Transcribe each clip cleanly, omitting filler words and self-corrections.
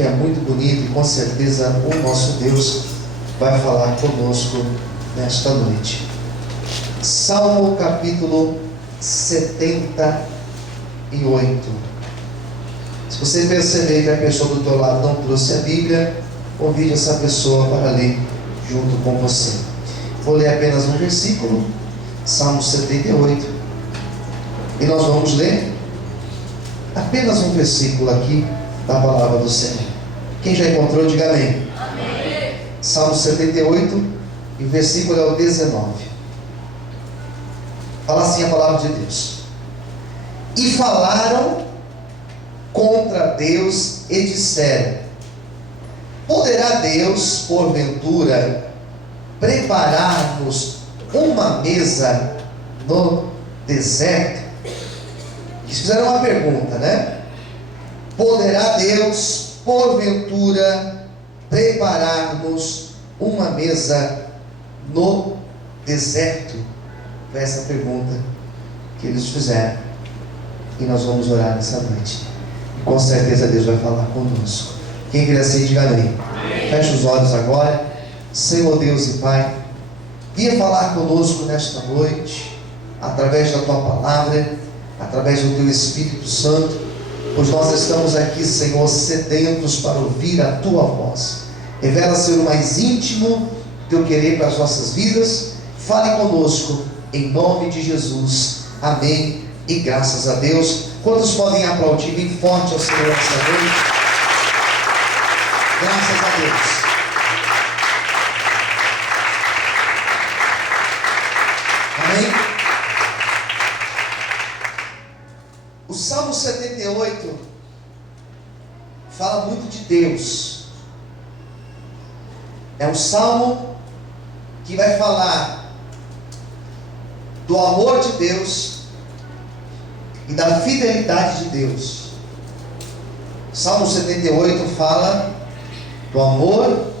que é muito bonito e com certeza o nosso Deus vai falar conosco nesta noite. Salmo capítulo 78. Se você perceber que a pessoa do teu lado não trouxe a Bíblia, convide essa pessoa para ler junto com você. Vou ler apenas um versículo, Salmo 78, e nós vamos ler apenas um versículo aqui da palavra do Senhor. Quem já encontrou, diga amém. Amém. Salmo 78, e o versículo é o 19. Fala assim a palavra de Deus: e falaram contra Deus e disseram: poderá Deus, porventura, preparar-nos uma mesa no deserto? Eles fizeram uma pergunta, né? Poderá Deus, porventura, preparar-nos uma mesa no deserto? Foi essa pergunta que eles fizeram. E nós vamos orar nessa noite. E com certeza Deus vai falar conosco. Quem quer assim, diga amém. Feche os olhos agora. Senhor Deus e Pai, venha falar conosco nesta noite, através da Tua palavra, através do Teu Espírito Santo, pois nós estamos aqui, Senhor, sedentos para ouvir a Tua voz. Revela, Senhor, o mais íntimo do Teu querer para as nossas vidas. Fale conosco, em nome de Jesus. Amém e graças a Deus. Quantos podem aplaudir bem forte ao Senhor essa noite? Graças a Deus. Amém? O Salmo 78 fala muito de Deus. É um salmo que vai falar do amor de Deus e da fidelidade de Deus. O Salmo 78 fala do amor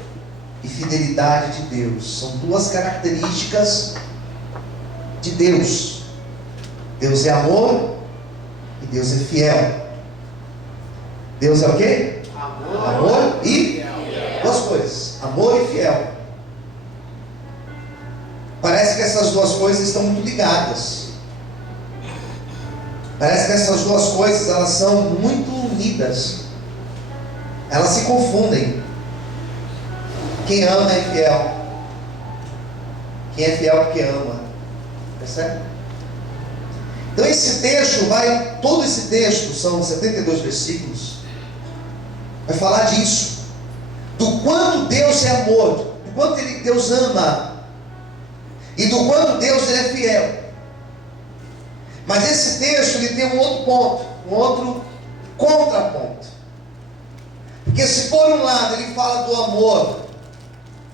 e fidelidade de Deus. São duas características de Deus. Deus é amor e Deus é fiel. Deus é o quê? Amor e fiel. Duas coisas, amor e fiel. Parece que essas duas coisas estão muito ligadas. Parece que essas duas coisas, elas são muito unidas. Elas se confundem. Quem ama é fiel. Quem é fiel porque ama. Percebe? Então esse texto todo esse texto, são 72 versículos, vai falar disso. Do quanto Deus é amor, do quanto Deus ama, e do quanto Deus ele é fiel. Mas esse texto ele tem um outro ponto, um outro contraponto. Porque se por um lado ele fala do amor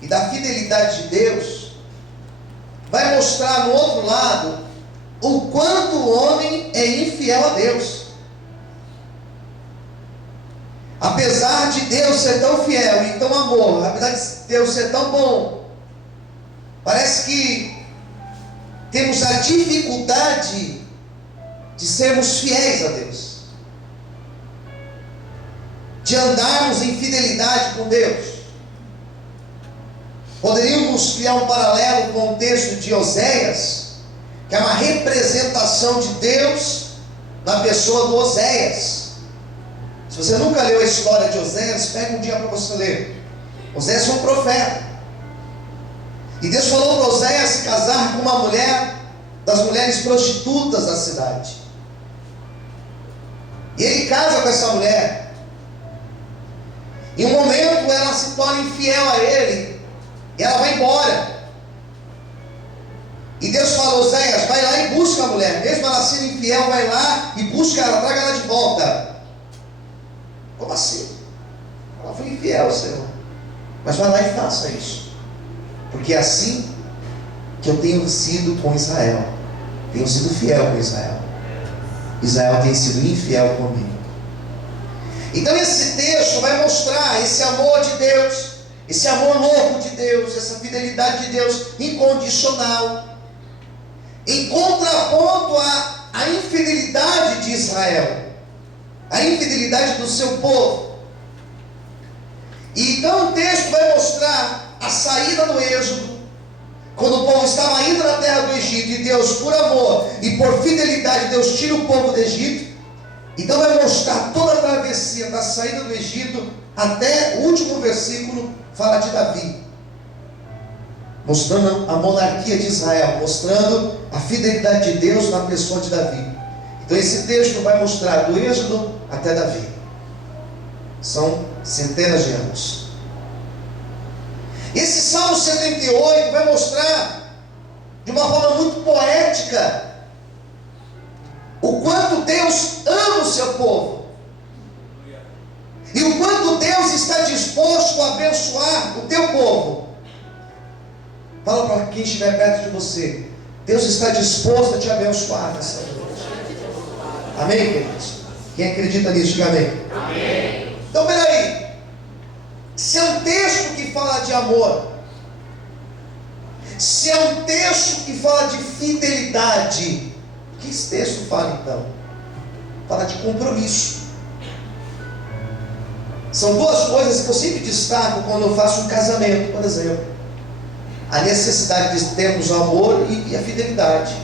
e da fidelidade de Deus, vai mostrar no outro lado o quanto o homem é infiel a Deus. Apesar de Deus ser tão fiel e tão amor, apesar de Deus ser tão bom, parece que temos a dificuldade de sermos fiéis a Deus, de andarmos em fidelidade com Deus. Poderíamos criar um paralelo com o texto de Oséias, que é uma representação de Deus na pessoa do Oséias. Se você nunca leu a história de Oséias, pega um dia para você ler. Oséias foi um profeta, e Deus falou para Oséias se casar com uma mulher das mulheres prostitutas da cidade. E ele casa com essa mulher. Em um momento ela se torna infiel a ele, e ela vai embora. E Deus fala: Oséias, vai lá e busca a mulher. Mesmo ela sendo infiel, vai lá e busca ela, traga ela de volta. Como assim? Ela foi infiel, Senhor. Mas vai lá e faça isso. Porque é assim que eu tenho sido com Israel. Tenho sido fiel com Israel. Israel tem sido infiel comigo. Então esse texto vai mostrar esse amor de Deus, esse amor louco de Deus, essa fidelidade de Deus incondicional, em contraponto à infidelidade de Israel, a infidelidade do seu povo. E então o texto vai mostrar a saída do êxodo, quando o povo estava indo na terra do Egito, e Deus, por amor e por fidelidade, Deus tira o povo do Egito. Então vai mostrar toda a travessia da saída do Egito até o último versículo, fala de Davi, mostrando a monarquia de Israel, mostrando a fidelidade de Deus na pessoa de Davi. Então esse texto vai mostrar do êxodo até Davi. São centenas de anos. Esse Salmo 78 vai mostrar de uma forma muito poética o quanto Deus ama o seu povo e o quanto Deus está disposto a abençoar o teu povo. Fala para quem estiver perto de você: Deus está disposto a te abençoar nessa noite. Amém, queridos? Quem acredita nisso, diga amém. Amém. Então, peraí, se é um texto que fala de amor, se é um texto que fala de fidelidade, o que esse texto fala então? Fala de compromisso. São duas coisas que eu sempre destaco quando eu faço um casamento, por exemplo: a necessidade de termos o amor e a fidelidade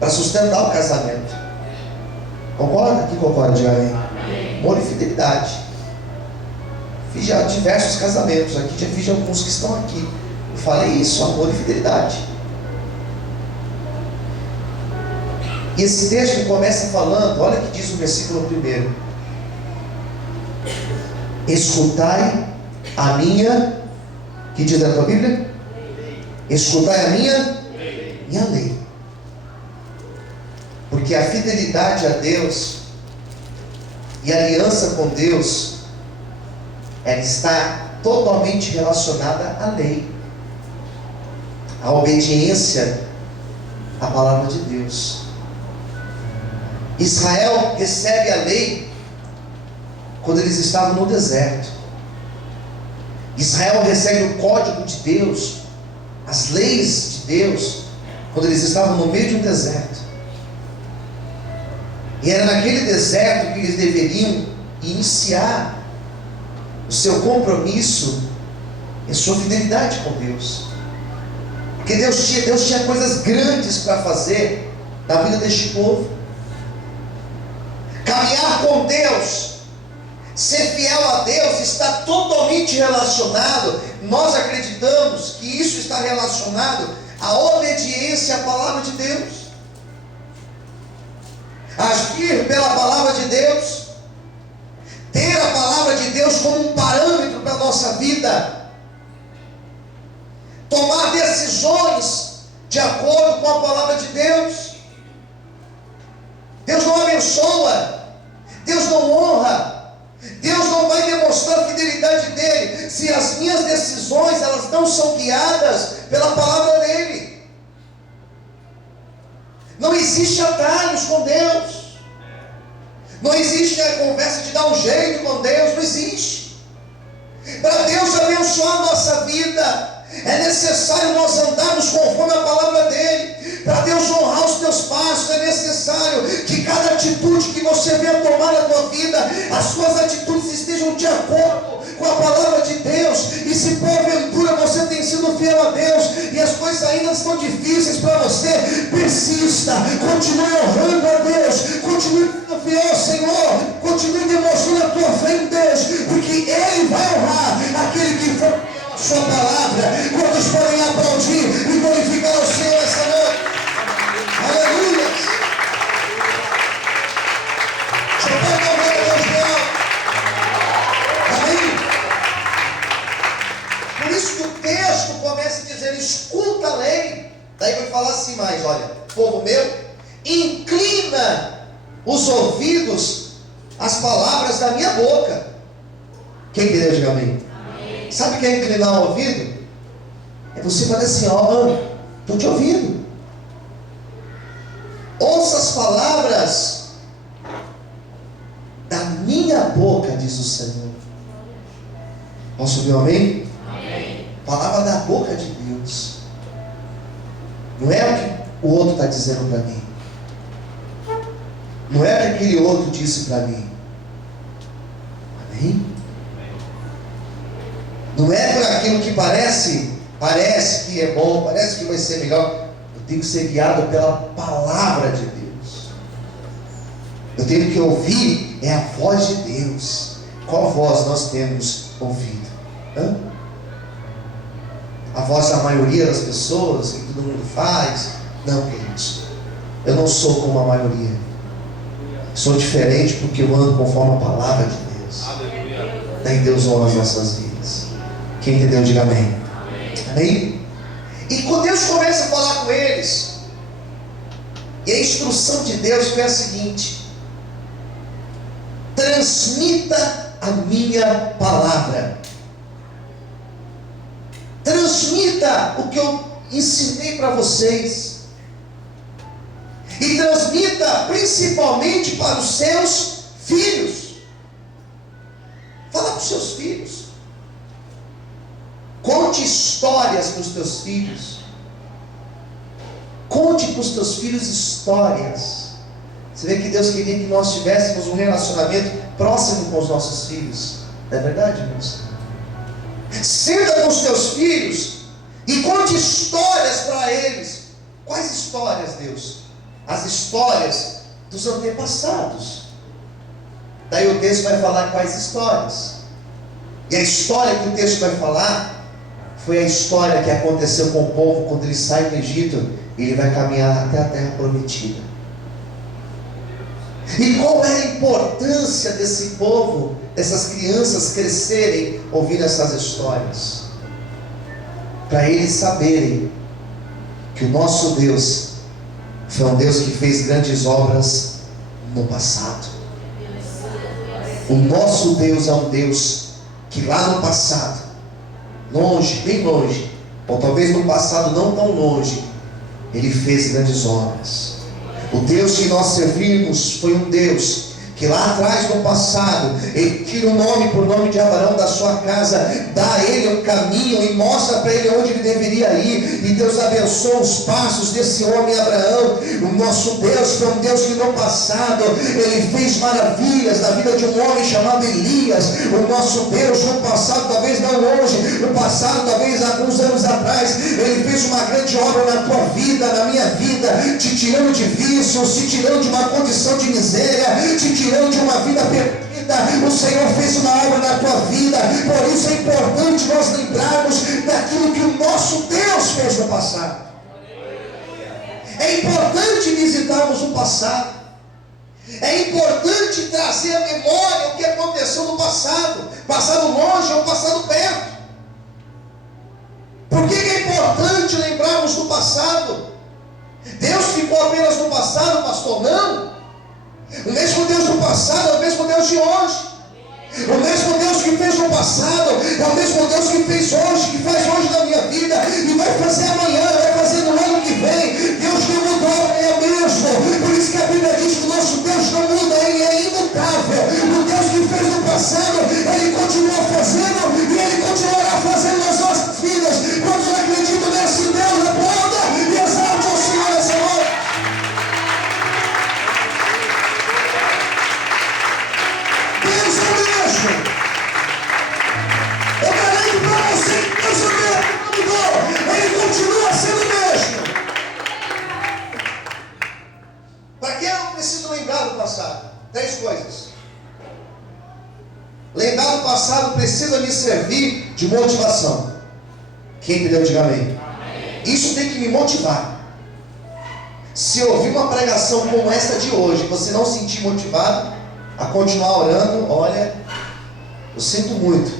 para sustentar o casamento. Concorda? Quem concorda? Diga amém. Amor e fidelidade. Fiz já diversos casamentos aqui, já fiz alguns que estão aqui. Eu falei isso, amor e fidelidade. E esse texto começa falando, olha o que diz o versículo 1: escutai a minha, que diz na tua Bíblia? Escutai a minha lei. Porque a fidelidade a Deus e a aliança com Deus, ela está totalmente relacionada à lei, à obediência à palavra de Deus. Israel recebe a lei quando eles estavam no deserto. Israel recebe o código de Deus, as leis de Deus, quando eles estavam no meio de um deserto. E era naquele deserto que eles deveriam iniciar o seu compromisso e a sua fidelidade com Deus. Porque Deus tinha coisas grandes para fazer na vida deste povo. Caminhar com Deus, ser fiel a Deus, está totalmente relacionado. Nós acreditamos que isso está relacionado à obediência à palavra de Deus. Agir pela palavra de Deus, ter a palavra de Deus como um parâmetro para a nossa vida, tomar decisões de acordo com a palavra de Deus. Deus não abençoa, Deus não honra, Deus não vai demonstrar a fidelidade dele se as minhas decisões elas não são guiadas pela palavra dele. Não existe atalhos com Deus, não existe a conversa de dar um jeito com Deus, não existe. Para Deus abençoar a nossa vida, é necessário nós andarmos conforme a palavra dele. Para Deus honrar os teus passos, é necessário que cada atitude que você venha tomar na tua vida, as suas atitudes estejam de acordo com a palavra de Deus. E se porventura você tem sido fiel a Deus e as coisas ainda estão difíceis para você, persista, continue honrando a Deus, continue sendo fiel ao Senhor, continue demonstrando a tua fé em Deus, porque Ele vai honrar aquele que for a sua palavra. Quantos podem aplaudir e glorificar o Senhor essa noite? Aleluia! Você pode ouvir a Deus real? Amém? Por isso que o texto começa dizendo: escuta a lei. Daí vai falar assim mais: olha, povo meu, inclina os ouvidos às palavras da minha boca. Quem entendeu, diga amém. Amém. Sabe o que é inclinar o ouvido? É você fazer assim: ó, estou te ouvindo. Ouça as palavras da minha boca, diz o Senhor. Posso ouvir um amém? Amém. Palavra da boca de Deus. Não é o que o outro está dizendo para mim. Não é o que aquele outro disse para mim. Amém? Não é por aquilo que parece que é bom, parece que vai ser melhor. Eu tenho que ser guiado pela palavra de Deus. Eu tenho que ouvir a voz de Deus. Qual voz nós temos ouvido? A voz da maioria das pessoas, que todo mundo faz? Não, queridos. Eu não sou como a maioria. Sou diferente porque eu ando conforme a palavra de Deus. Daí Deus honra as nossas vidas. Quem entendeu, diga amém. Amém? E quando Deus começa a falar com eles, e a instrução de Deus foi a seguinte: transmita a minha palavra. Transmita o que eu ensinei para vocês. E transmita principalmente para os seus filhos. Fala para os seus filhos. Conte histórias para os teus filhos. Conte para os teus filhos histórias. Você vê que Deus queria que nós tivéssemos um relacionamento próximo com os nossos filhos. Não é verdade, irmãos? Senta com os teus filhos e conte histórias para eles. Quais histórias, Deus? As histórias dos antepassados. Daí o texto vai falar quais histórias. E a história que o texto vai falar foi a história que aconteceu com o povo quando ele sai do Egito e ele vai caminhar até a terra prometida. E qual é a importância desse povo, dessas crianças crescerem ouvindo essas histórias? Para eles saberem que o nosso Deus foi um Deus que fez grandes obras no passado. O nosso Deus é um Deus que lá no passado, longe, bem longe, ou talvez no passado não tão longe, Ele fez grandes obras. O Deus que nós servimos foi um Deus que lá atrás no passado, Ele tira o nome por nome de Abraão da sua casa, dá a ele um caminho e mostra para ele onde ele deveria ir, e Deus abençoa os passos desse homem Abraão. O nosso Deus foi um Deus que no passado Ele fez maravilhas na vida de um homem chamado Elias. O nosso Deus no passado, talvez não longe, no passado, talvez alguns anos atrás, Ele fez uma grande obra na tua vida, na minha vida, te tirando de vícios, te tirando de uma condição de miséria, te tirando de uma vida perdida. O Senhor fez uma obra na tua vida. Por isso é importante nós lembrarmos daquilo que o nosso Deus fez no passado. É importante visitarmos o passado. É importante trazer à memória o que aconteceu no passado, passado longe ou passado perto. Por que é importante lembrarmos do passado? Deus ficou apenas no passado, pastor? Não. O mesmo Deus do passado é o mesmo Deus de hoje. O mesmo Deus que fez no passado é o mesmo Deus que fez hoje, que faz hoje na minha vida e vai fazer amanhã, vai fazer no ano que vem. Deus não mudou, Ele é o mesmo. Por isso que a Bíblia diz que o nosso Deus não muda, Ele é imutável. O Deus que fez no passado, Ele continua fazendo e Ele continuará fazendo nas nossas vidas. Quando eu acredito nesse Deus, aplauda e exalte ao Senhor essa noite. Deus é o mesmo. Eu garanto para você que Deus é o mesmo, não mudou. Ele continua sendo o mesmo. Para que eu preciso lembrar do passado? 3 coisas. Lembrar do passado precisa me servir de motivação. Quem entendeu, diga amém. Isso tem que me motivar. Se ouvir uma pregação como esta de hoje, você não se sentir motivado a continuar orando, olha, eu sinto muito,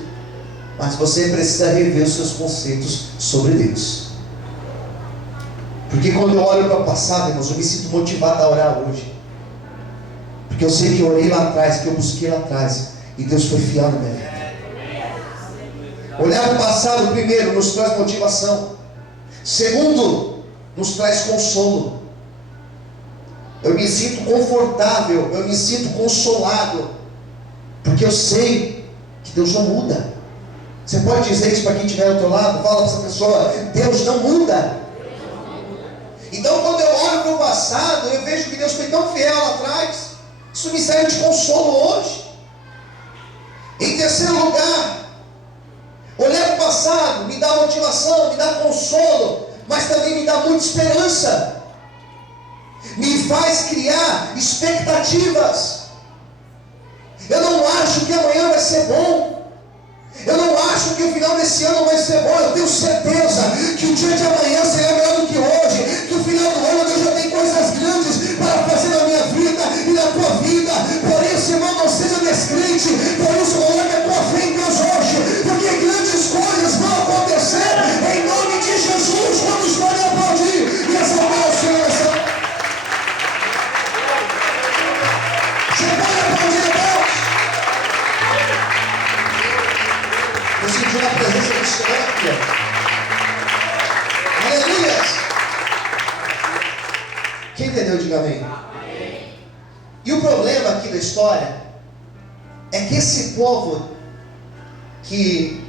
mas você precisa rever os seus conceitos sobre Deus. Porque quando eu olho para o passado, irmãos, eu me sinto motivado a orar hoje. Porque eu sei que eu orei lá atrás, que eu busquei lá atrás, e Deus foi fiel na minha vida. Olhar para o passado, primeiro, nos traz motivação. Segundo, nos traz consolo. Eu me sinto confortável, eu me sinto consolado, porque eu sei que Deus não muda. Você pode dizer isso para quem estiver ao teu lado? Fala para essa pessoa: Deus não muda. Então quando eu olho para o passado, eu vejo que Deus foi tão fiel lá atrás. Isso me serve de consolo hoje. Em terceiro lugar, olhar passado me dá motivação, me dá consolo, mas também me dá muita esperança. Me faz criar expectativas. Eu não acho que amanhã vai ser bom. Eu não acho que o final desse ano vai ser bom. Eu tenho certeza que o dia de amanhã será melhor do que hoje. Que o final do ano Deus já tem coisas grandes para fazer na minha vida e na tua vida. Por isso, irmão, não seja descrente. Por isso, coloque a tua fé em Deus hoje. Porque grandes coisas vão acontecer em nome de Jesus. Quando podem aplaudir e exaltar o Senhor. Você pode aplaudir a Deus? Eu senti uma presença do Senhor aqui. Aleluia! Quem entendeu, diga amém. E o problema aqui da história é que esse povo que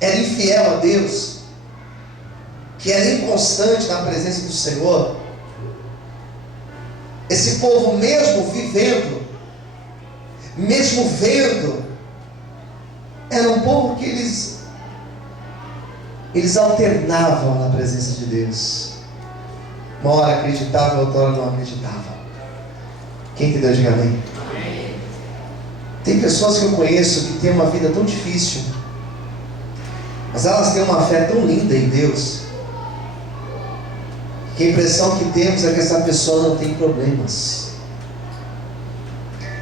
era infiel a Deus, que era inconstante na presença do Senhor, esse povo mesmo vivendo, mesmo vendo, era um povo que eles alternavam na presença de Deus. Uma hora acreditava, outra hora não acreditava. Quem entendeu, diga amém. Tem pessoas que eu conheço que têm uma vida tão difícil, mas elas têm uma fé tão linda em Deus, que a impressão que temos é que essa pessoa não tem problemas.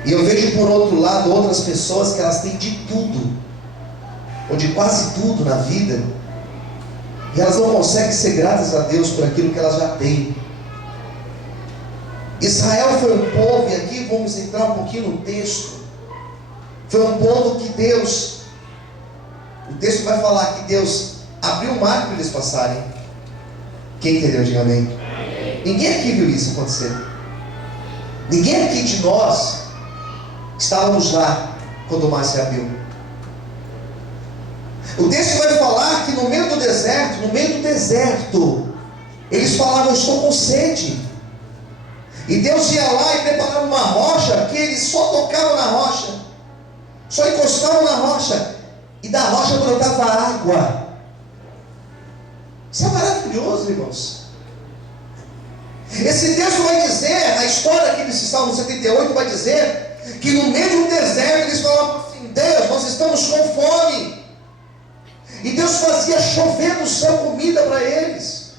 E eu vejo por outro lado outras pessoas que elas têm de tudo, ou de quase tudo na vida, e elas não conseguem ser gratas a Deus por aquilo que elas já têm. Israel foi um povo, e aqui vamos entrar um pouquinho no texto, foi um povo que Deus, o texto vai falar que Deus abriu o mar para eles passarem. Quem entendeu, diga amém. Ninguém aqui viu isso acontecer. Ninguém aqui de nós estávamos lá quando o mar se abriu. O texto vai falar que no meio do deserto, eles falavam: estou com sede. E Deus ia lá e preparava uma rocha, que eles só tocavam na rocha, só encostavam na rocha, e da rocha brotava água. Isso é maravilhoso, irmãos. Esse texto vai dizer, a história aqui desse Salmo 78 vai dizer, que no meio do deserto eles falavam assim: Deus, nós estamos com fome. E Deus fazia chover do céu comida para eles.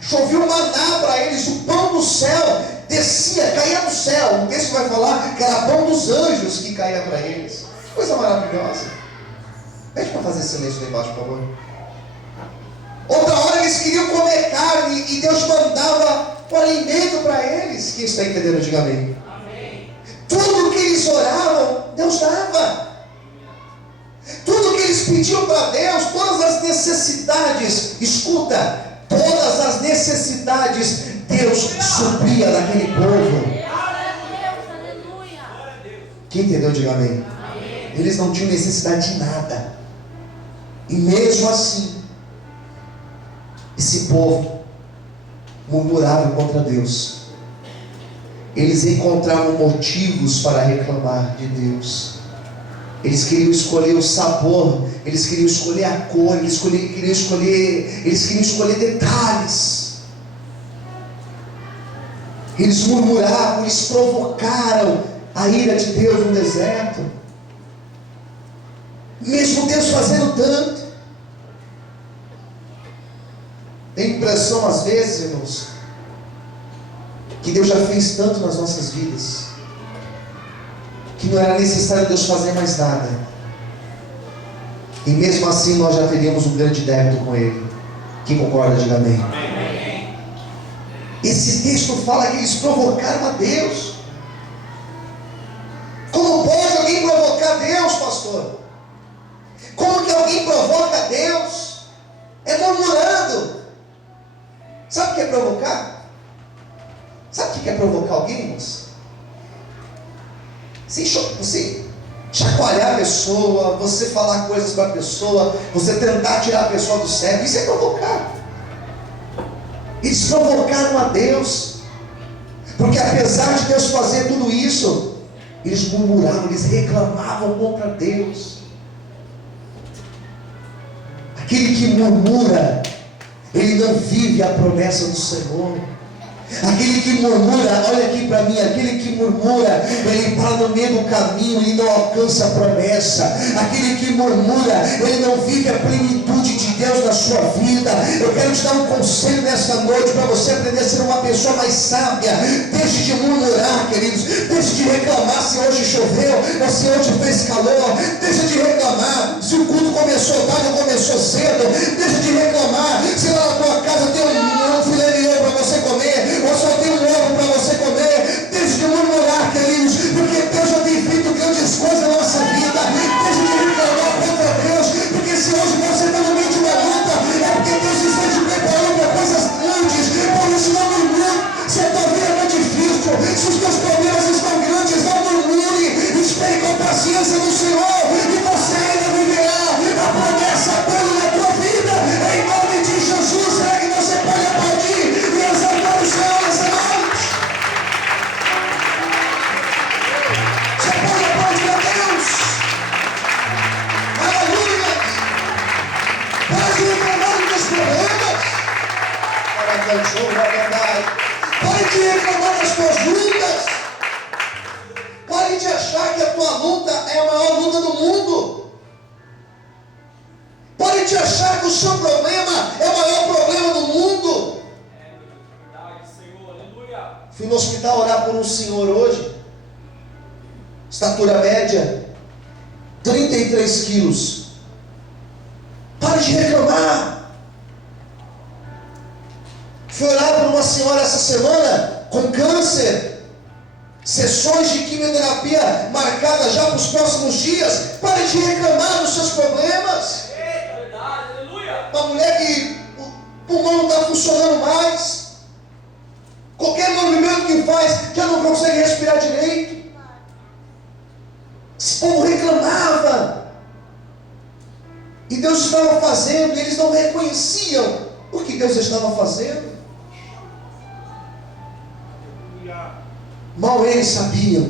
Chovia o maná para eles, o pão do céu descia, caía do céu. O texto vai falar que era pão dos anjos que caía para eles. Que coisa maravilhosa. Pede para fazer silêncio lá embaixo, por favor. Outra hora eles queriam comer carne e Deus mandava o alimento para eles. Quem está entendendo, diga amém. Tudo que eles oravam, Deus dava. Tudo que eles pediam para Deus, todas as necessidades, escuta, todas as necessidades, Deus supria daquele povo. Quem entendeu, diga amém. Eles não tinham necessidade de nada. E mesmo assim, esse povo murmurava contra Deus. Eles encontravam motivos para reclamar de Deus. Eles queriam escolher o sabor, eles queriam escolher a cor, eles queriam escolher detalhes. Eles murmuravam, eles provocaram a ira de Deus no deserto. Mesmo Deus fazendo tanto. Tem impressão às vezes, irmãos, que Deus já fez tanto nas nossas vidas, que não era necessário Deus fazer mais nada. E mesmo assim nós já teríamos um grande débito com Ele. Quem concorda, diga amém. Esse texto fala que eles provocaram a Deus. Como pode alguém provocar Deus, pastor? Como que alguém provoca Deus? É murmurando. Sabe o que é provocar? Sabe o que é provocar alguém, irmãos? Você chacoalhar a pessoa, você falar coisas para a pessoa, você tentar tirar a pessoa do sério, isso é provocar. Eles provocaram a Deus, porque apesar de Deus fazer tudo isso, eles murmuravam, eles reclamavam contra Deus. Aquele que murmura, ele não vive a promessa do Senhor. Aquele que murmura, olha aqui para mim, aquele que murmura, ele para no meio do caminho, ele não alcança a promessa. Aquele que murmura, ele não vive a plenitude de Deus na sua vida. Eu quero te dar um conselho nesta noite, para você aprender a ser uma pessoa mais sábia. Deixe de murmurar, queridos, deixe de reclamar se hoje choveu, ou se hoje fez calor. Deixe de reclamar se o culto começou tarde ou começou cedo. Deixe de reclamar se lá na tua casa tem um filé mignon para você comer, ou só tem um ovo para você comer. Deixe de murmurar, queridos, porque Deus já tem feito grandes coisas na nossa vida. Deixe de reclamar contra Deus, porque se hoje você está no meio de uma luta, é porque Deus está te preparando para coisas grandes. Por isso não murmure. Se a tua vida está difícil, se os teus problemas estão grandes, não murmure. Espere com paciência no Senhor, e você ainda viverá a promessa toda na tua vida. Em nome de Jesus, será que você pode aplaudir e exaltar o Senhor nessa noite? Você pode aplaudir a Deus? Aleluia! Pode reclamar dos problemas. Pare de reclamar das tuas lutas. Pare de achar que a tua luta é a maior luta do mundo. Pare de achar que o seu problema é o maior problema do mundo. Fui no hospital orar por um senhor hoje, estatura média, 33 quilos. Pare de reclamar. Fui orar por uma senhora essa semana com câncer, sessões de quimioterapia marcadas já para os próximos dias. Pare de reclamar dos seus problemas. Uma mulher que o pulmão não está funcionando mais, qualquer movimento que faz já não consegue respirar direito. Esse povo reclamava, e Deus estava fazendo, e eles não reconheciam o que Deus estava fazendo. Mal eles sabiam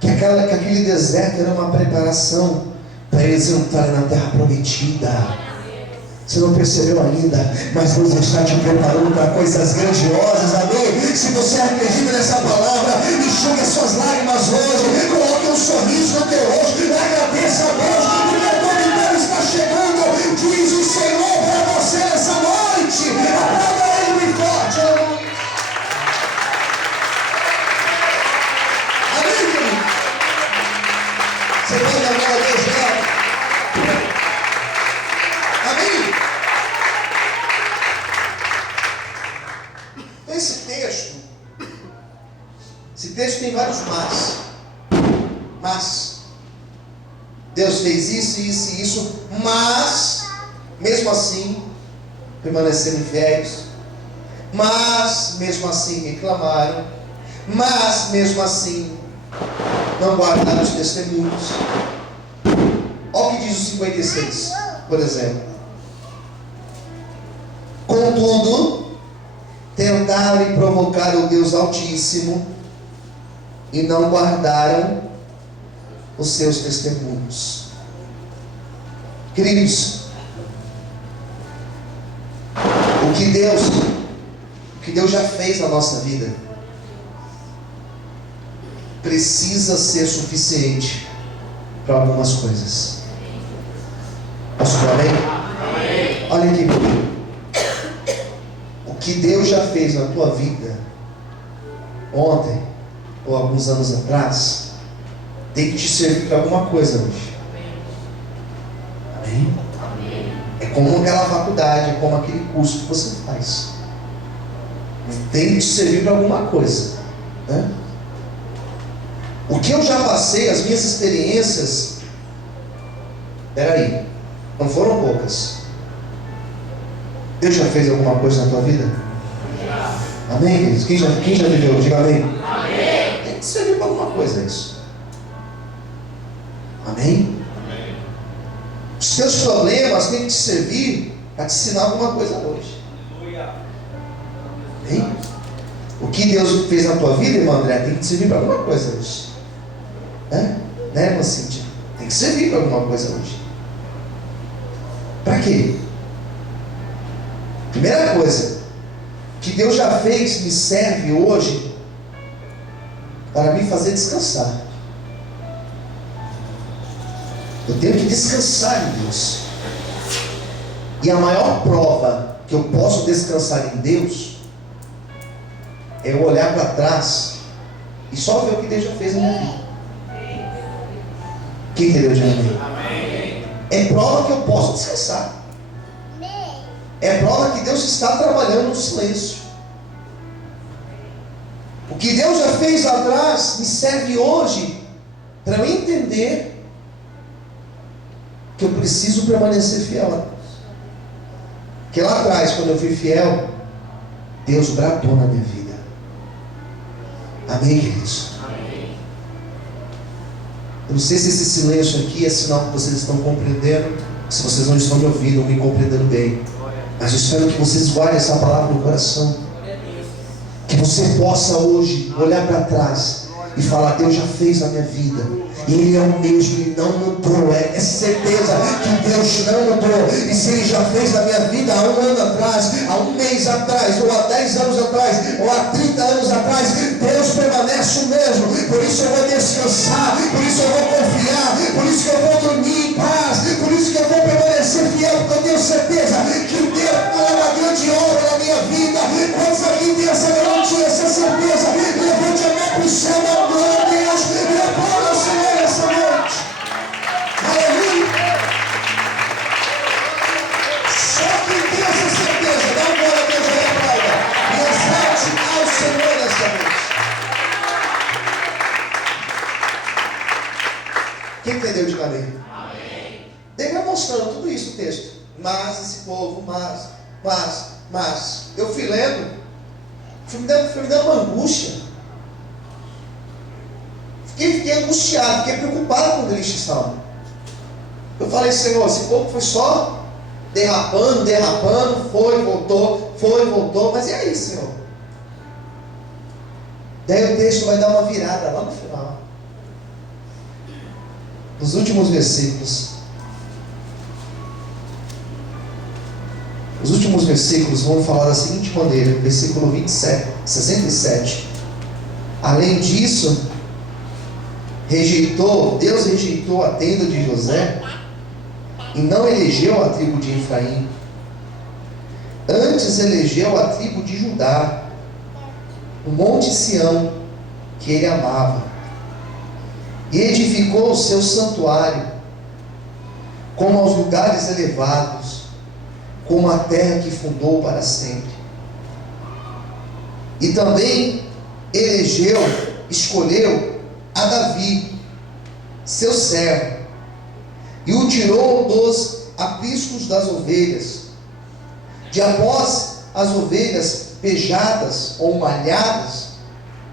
que aquele deserto era uma preparação para eles entrarem na terra prometida. Você não percebeu ainda, mas Deus está te preparando para coisas grandiosas, amém? Se você acredita nessa palavra, enxugue as suas lágrimas hoje, coloque um sorriso no teu rosto, agradeça a Deus, porque a tua vitória está chegando, diz o Senhor para você nessa noite. Aplauda Ele bem forte, aleluia. Amém, querido? Você pode amar a Deus, né? Esse texto tem vários mas Deus fez isso, isso e isso, mas mesmo assim permaneceram fiéis, mas mesmo assim reclamaram, mas mesmo assim não guardaram os testemunhos. Olha o que diz o 56, por exemplo: contudo, tentaram provocar o Deus Altíssimo e não guardaram os seus testemunhos. Queridos, o que Deus já fez na nossa vida precisa ser suficiente para algumas coisas. Posso falar bem? Amém? Olha aqui, meu filho. O que Deus já fez na tua vida ontem ou alguns anos atrás tem que te servir para alguma coisa hoje. Amém? Amém? É como aquela faculdade, é como aquele curso que você faz. Tem que te servir para alguma coisa, né? O que eu já passei, as minhas experiências, peraí, não foram poucas. Deus já fez alguma coisa na tua vida? Já. Amém, queridos? Quem já viveu? Diga amém. Amém. Tem que servir para alguma coisa isso. Amém? Amém. Os teus problemas têm que te servir para te ensinar alguma coisa hoje. Amém? O que Deus fez na tua vida, irmão André, tem que te servir para alguma coisa hoje. Né, irmã Cíntia? Tem que servir para alguma coisa hoje. Para quê? Primeira coisa, que Deus já fez, me serve hoje para me fazer descansar. Eu tenho que descansar em Deus. E a maior prova que eu posso descansar em Deus é eu olhar para trás e só ver o que Deus já fez na minha vida. Quem entendeu de mim? É prova que eu posso descansar. É prova que Deus está trabalhando no silêncio. O que Deus já fez lá atrás me serve hoje para eu entender que eu preciso permanecer fiel a Deus. Porque lá atrás, quando eu fui fiel, Deus bradou na minha vida. Amém, queridos? Amém. Eu não sei se esse silêncio aqui é sinal que vocês estão compreendendo, se vocês não estão me ouvindo ou me compreendendo bem. Mas eu espero que vocês guardem essa palavra no coração. Que você possa hoje olhar para trás e falar: Deus já fez na minha vida. Ele é o mesmo e não mudou. É certeza que Deus não mudou. E se Ele já fez na minha vida há um ano atrás, há um mês atrás, ou há 10 anos atrás, ou há 30 anos atrás, Deus permanece o mesmo. Por isso eu vou descansar, por isso eu vou confiar, por isso que eu vou dormir em paz, por isso que eu vou permanecer fiel, porque eu tenho certeza que Deus fará uma grande obra na minha vida. Quantos aqui tem essa garantia, essa certeza? Levante a mão para o céu, meu glória a Deus, e aplauda o Senhor essa noite. Aleluia. Só quem tem essa certeza, dá uma glória a Deus e aplauda, e exalte ao Senhor essa noite. Quem entendeu de caminho? Amém. Ele vai mostrando tudo isso no texto. Mas esse povo, mas eu fui lendo, fui me dando uma angústia. Fiquei angustiado, fiquei preocupado quando eles estavam. Eu falei: Senhor, esse povo foi só derrapando, foi, voltou, mas e aí, Senhor? Daí o texto vai dar uma virada lá no final. Nos últimos versículos. Os últimos versículos vão falar da seguinte maneira, versículo 67. Além disso, Deus rejeitou a tenda de José e não elegeu a tribo de Efraim. Antes elegeu a tribo de Judá, o monte Sião, que ele amava, e edificou o seu santuário, como aos lugares elevados, como a terra que fundou para sempre. E também escolheu a Davi, seu servo, e o tirou dos apriscos das ovelhas, de após as ovelhas pejadas ou malhadas,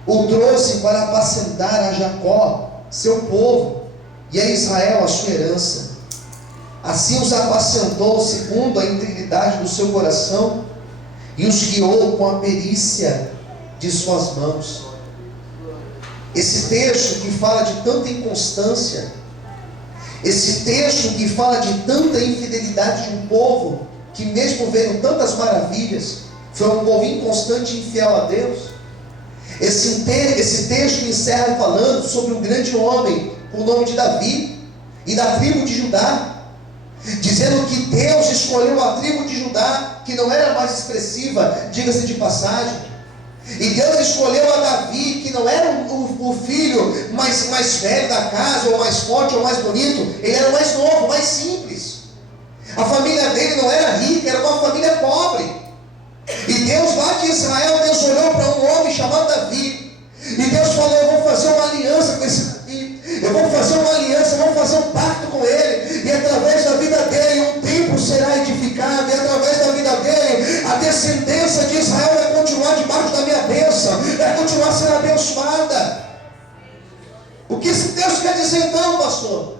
o trouxe para apacentar a Jacó, seu povo, e a Israel, a sua herança. Assim os apacentou segundo a integridade do seu coração, e os guiou com a perícia de suas mãos. Esse texto que fala de tanta inconstância, esse texto que fala de tanta infidelidade de um povo, que mesmo vendo tantas maravilhas, foi um povo inconstante e infiel a Deus. Esse texto encerra falando sobre um grande homem, com o nome de Davi, e da tribo de Judá, dizendo que Deus escolheu a tribo de Judá, que não era mais expressiva, diga-se de passagem, e Deus escolheu a Davi, que não era o filho mais velho da casa, ou mais forte, ou mais bonito, ele era o mais novo, mais simples. A família dele não era rica, era uma família pobre. E Deus lá de Israel, Deus olhou para um homem chamado Davi, e Deus falou: eu vou fazer uma aliança com esse Davi, eu vou fazer uma aliança, eu vou fazer um pacto com ele, e através da vida dele um templo será edificado, e através da vida dele a descendência de Israel vai continuar debaixo da minha bênção, vai continuar sendo abençoada. O que esse texto quer dizer então, pastor?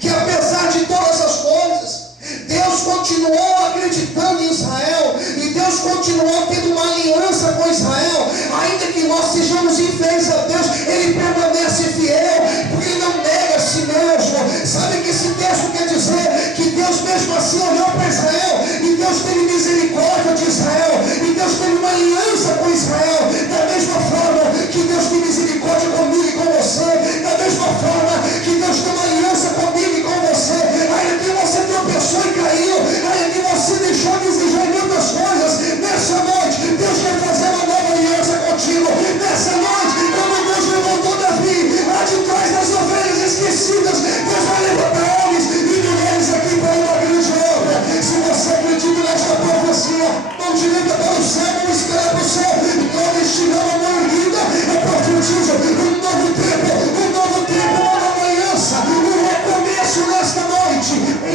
Que apesar de todas as coisas, Deus continuou acreditando em Israel, e Deus continuou tendo uma aliança com Israel. Ainda que nós sejamos infiéis a Deus, Ele permanece fiel, porque Ele não nega a si mesmo. Sabe que esse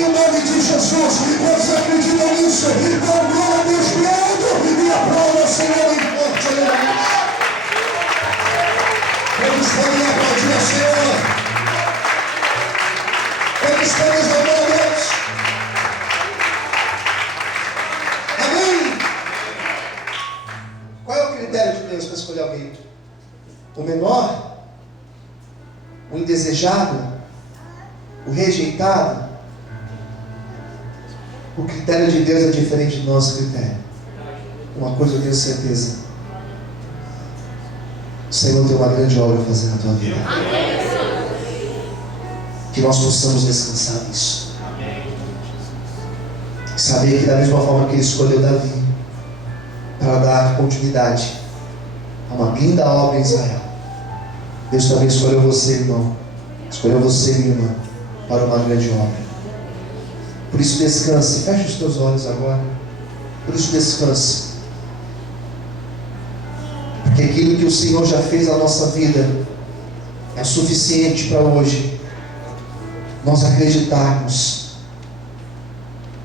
em nome de Jesus. Quantos acreditam nisso? Dá glória a Deus bem alto e aplauda o Senhor em forte, aleluia. Quantos podem aplaudir ao Senhor? Quantos podem louvar a Deus? Amém? Qual é o critério de Deus para escolher alguém? O menor? O indesejado? O rejeitado? O critério de Deus é diferente do nosso critério. Uma coisa eu tenho certeza: o Senhor tem uma grande obra a fazer na tua vida. Que nós possamos descansar nisso. Saber que da mesma forma que Ele escolheu Davi para dar continuidade a uma linda obra em Israel, Deus também escolheu você, irmão. Escolheu você, minha irmã, para uma grande obra. Por isso descanse. Feche os teus olhos agora. Por isso descanse. Porque aquilo que o Senhor já fez na nossa vida é suficiente para hoje nós acreditarmos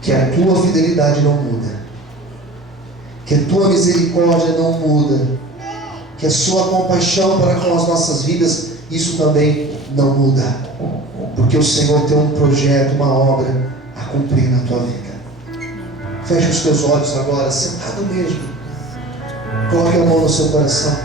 que a tua fidelidade não muda, que a tua misericórdia não muda, que a sua compaixão para com as nossas vidas, isso também não muda, porque o Senhor tem um projeto, uma obra a cumprir na tua vida. Feche os teus olhos agora, sentado mesmo. Coloque a mão no seu coração.